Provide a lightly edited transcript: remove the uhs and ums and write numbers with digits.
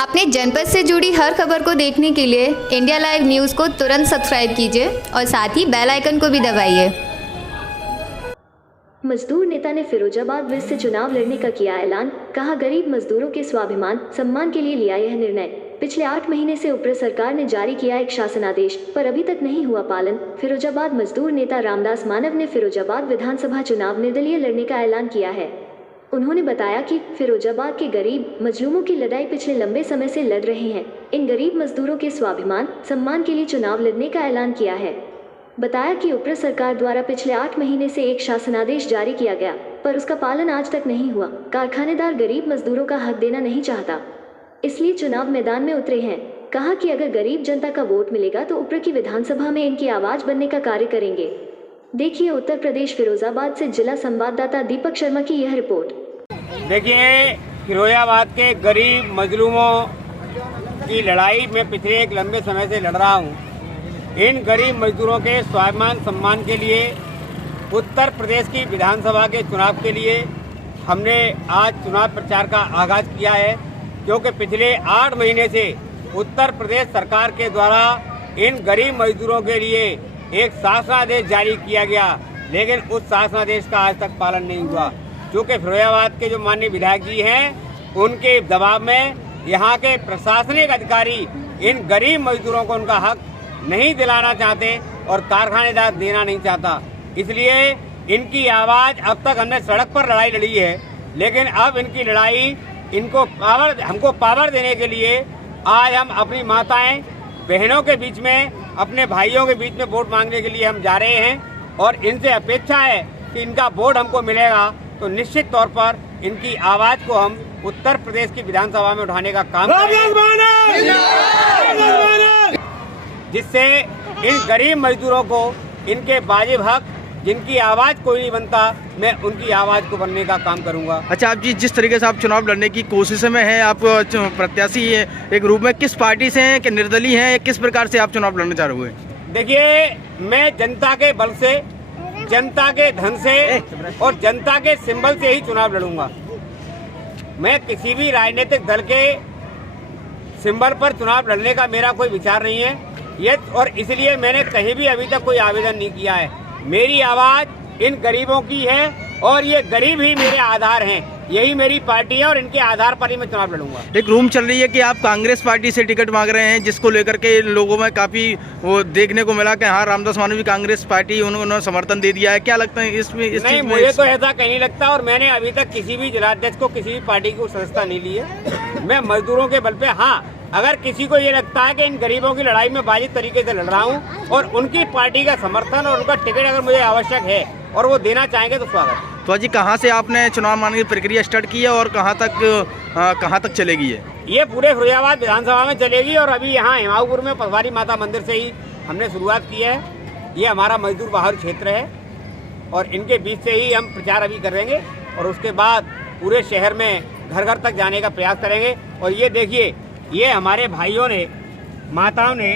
अपने जनपद से जुड़ी हर खबर को देखने के लिए इंडिया लाइव न्यूज़ को तुरंत सब्सक्राइब कीजिए और साथ ही बेल आइकन को भी दबाइए। मजदूर नेता ने फिरोजाबाद वेस्ट से चुनाव लड़ने का किया ऐलान। कहा, गरीब मजदूरों के स्वाभिमान सम्मान के लिए लिया यह निर्णय। पिछले 8 महीने से ऊपर सरकार ने जारी किया एक शासनादेश, पर अभी तक नहीं हुआ पालन। फिरोजाबाद मजदूर नेता रामदास मानव ने फिरोजाबाद विधानसभा चुनाव निर्दलीय लड़ने का ऐलान किया है। उन्होंने बताया कि फिरोजाबाद के गरीब मजलूमों की लड़ाई पिछले लंबे समय से लड़ रहे हैं। इन गरीब मजदूरों के स्वाभिमान सम्मान के लिए चुनाव लड़ने का ऐलान किया है। बताया कि ऊपर सरकार द्वारा पिछले 8 महीने से एक शासनादेश जारी किया गया, पर उसका पालन आज तक नहीं हुआ। कारखानेदार गरीब मजदूरों का हक देना नहीं चाहता, इसलिए चुनाव मैदान में उतरे हैं। कहा कि अगर गरीब जनता का वोट मिलेगा तो ऊपर की विधानसभा में इनकी आवाज बनने का कार्य करेंगे। देखिए उत्तर प्रदेश फिरोजाबाद से जिला संवाददाता दीपक शर्मा की यह रिपोर्ट। देखिए, फिरोजाबाद के गरीब मजलूमों की लड़ाई में पिछले एक लंबे समय से लड़ रहा हूँ। इन गरीब मजदूरों के स्वाभिमान सम्मान के लिए उत्तर प्रदेश की विधानसभा के चुनाव के लिए हमने आज चुनाव प्रचार का आगाज किया है, क्योंकि पिछले 8 महीने से उत्तर प्रदेश सरकार के द्वारा इन गरीब मजदूरों के लिए एक शासनादेश जारी किया गया, लेकिन उस शासनादेश का आज तक पालन नहीं हुआ। क्योंकि फिरोजाबाद के जो माननीय विधायक जी हैं, उनके दबाव में यहाँ के प्रशासनिक अधिकारी इन गरीब मजदूरों को उनका हक नहीं दिलाना चाहते और कारखानेदार देना नहीं चाहता। इसलिए इनकी आवाज़ अब तक हमने सड़क पर लड़ाई लड़ी है, लेकिन अब इनकी लड़ाई हमको पावर देने के लिए आज हम अपनी माताएं बहनों के बीच में, अपने भाइयों के बीच में वोट मांगने के लिए हम जा रहे हैं। और इनसे अपेक्षा है कि इनका वोट हमको मिलेगा तो निश्चित तौर पर इनकी आवाज़ को हम उत्तर प्रदेश की विधानसभा में उठाने का काम करेंगे, जिससे इन गरीब मजदूरों को इनके वाजिब हक, जिनकी आवाज़ कोई नहीं बनता, मैं उनकी आवाज़ को बनने का काम करूंगा। अच्छा, आप जी जिस तरीके से आप चुनाव लड़ने की कोशिश में हैं, आप प्रत्याशी एक रूप में किस पार्टी से हैं, कि निर्दलीय हैं, किस प्रकार से आप चुनाव लड़ना चाह रहे हैं? देखिए, मैं जनता के बल से, जनता के धन से और जनता के सिंबल से ही चुनाव लड़ूंगा। मैं किसी भी राजनीतिक दल के सिंबल पर चुनाव लड़ने का मेरा कोई विचार नहीं है और इसलिए मैंने कहीं भी अभी तक कोई आवेदन नहीं किया है। मेरी आवाज़ इन गरीबों की है और ये गरीब ही मेरे आधार हैं, यही मेरी पार्टी है और इनके आधार पर ही मैं चुनाव लड़ूंगा। एक रूम चल रही है कि आप कांग्रेस पार्टी से टिकट मांग रहे हैं, जिसको लेकर के लोगों में काफी वो देखने को मिला कि हाँ, रामदास मानव भी कांग्रेस पार्टी उन्होंने समर्थन दे दिया है। क्या लगता है इसमें? नहीं, मुझे तो ऐसा कहीं नहीं लगता और मैंने अभी तक किसी भी जिलाध्यक्ष को, किसी भी पार्टी की सदस्यता नहीं ली है। मैं मजदूरों के बल पे, हाँ, अगर किसी को ये लगता है कि इन गरीबों की लड़ाई में वाजिब तरीके से लड़ रहा हूँ और उनकी पार्टी का समर्थन और उनका टिकट अगर मुझे आवश्यक है और वो देना चाहेंगे तो स्वागत। तो जी, कहाँ से आपने चुनाव मांगने की प्रक्रिया स्टार्ट की है और कहाँ तक चलेगी ये पूरे फिरोजाबाद विधानसभा में चलेगी और अभी यहाँ हिमाऊपुर में पटवारी माता मंदिर से ही हमने शुरुआत की है। ये हमारा मजदूर बाहुल क्षेत्र है और इनके बीच से ही हम प्रचार अभी करेंगे और उसके बाद पूरे शहर में घर घर तक जाने का प्रयास करेंगे। और ये देखिए, ये हमारे भाइयों ने, माताओं ने